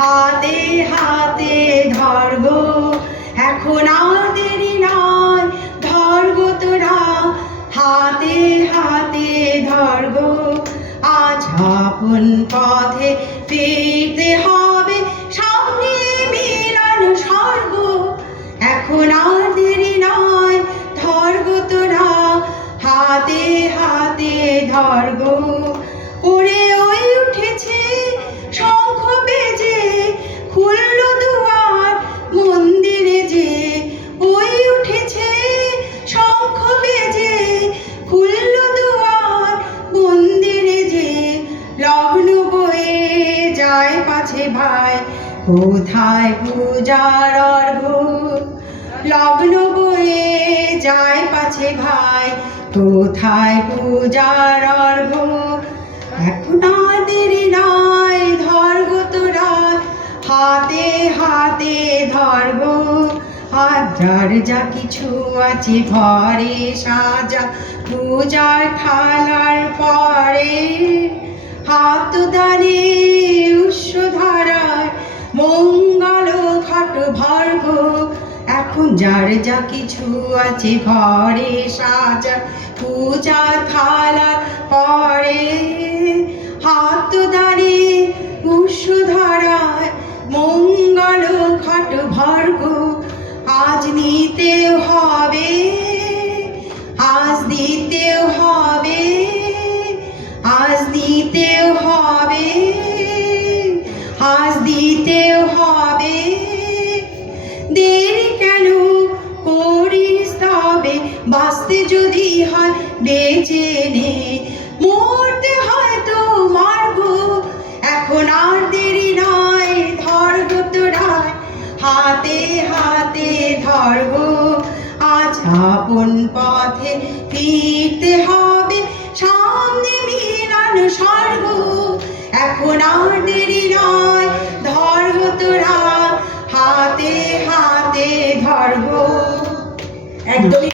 হাতে হাতে ধর্গ। এখন আর দেরি নয়, ধর্গ তোরা। হাতে হাতে ধর্গ। আজ আপন পথে ফিরতে হবে, সামনে মিলন স্বর্গ। এখন আর দেরি নয়, ধর্গ তোরা। হাতে হাতে ধর্গ। বয়ে যায় পাছে ভাই। কোথায় পূজার অর্ঘ লগ্ন বয়ে যায় পাছে ভাই। কোথায় পূজার অর্ঘ এখন দেরি নয় ধর্গ তোরা। হাতে হাতে ধর্গ যার যা কিছু আছে ঘরে সাজা, পূজার থালার যার যা কিছু আছে ঘরে সাজা পূজা থালা পরে হাত দাঁড়ে উৎস বাঁচতে যদি হয় বেঁচে নে, মরতে হয় তো মারব। এখন আর দেরি নয়, ধর তোরা হাতে হাতে ধরব। আজ আপন পথে ফিরতে হবে, সামনে মিলান স্বর্গ। এখন আর দেরি নয় ধর্ম তোরা হাতে হাতে ধরব। একদমই